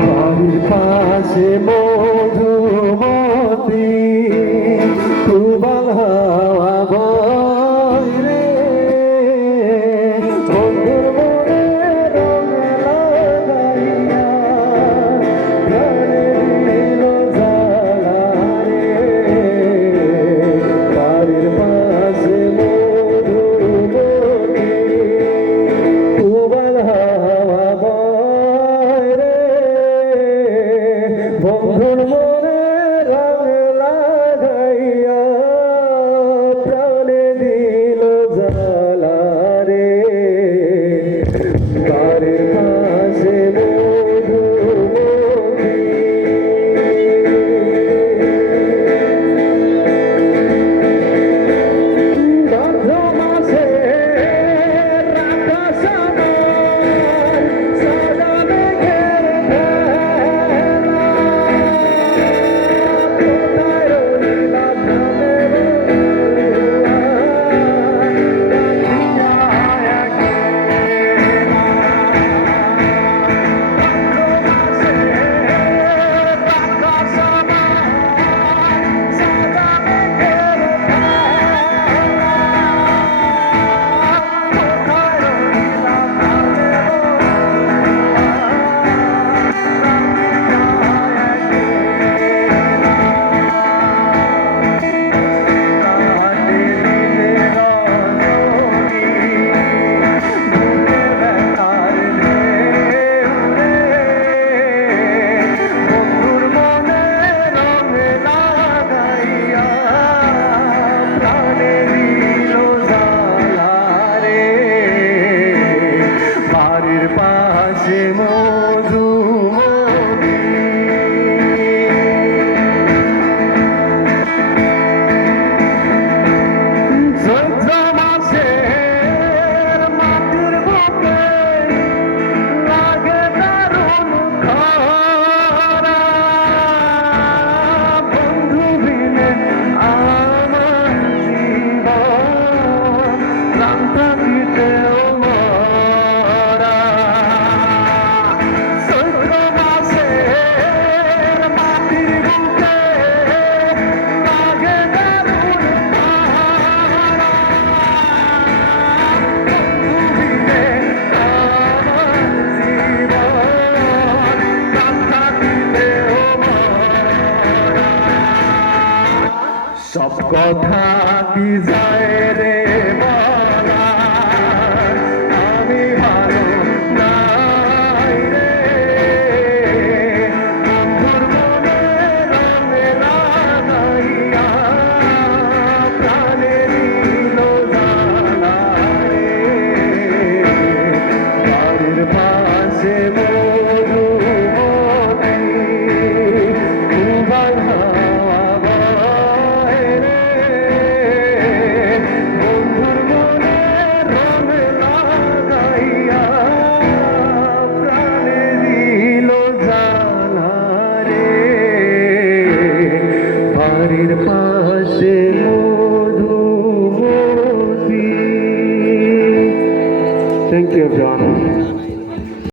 বাড়ির পাশে মধুমতি খুবাল হাওয়া বয় রে বন্ধুর মনে রং লাগাইয়া প্রাণে দিল জ্বালা রে বাড়ির পাশে মধুমতি খুবাল হাওয়া বয় রে বন্ধুর মনে রং লাগাইয়া প্রাণে দিল জ্বালা রে বাড়ির পাশে মধুমতি ভাদ্র মাসে আকাশ আমার সাদা মেঘের ভেলা কোথায় রইলা থামে বন্ধুয়া রাখিয়া একলা বাড়ির পাশে মধুমতি চৈত্র মাসের মাটির বুকে লাগে দারুণ খরা বন্ধু বিনে আমার জীবন প্রাণ থাকিতেও মরা চৈত্র মাসের মাটির বুকে লাগে দারুণ খরা বন্ধু বিনে আমার জীবন প্রাণ থাকিতেও মরা সব কথা কি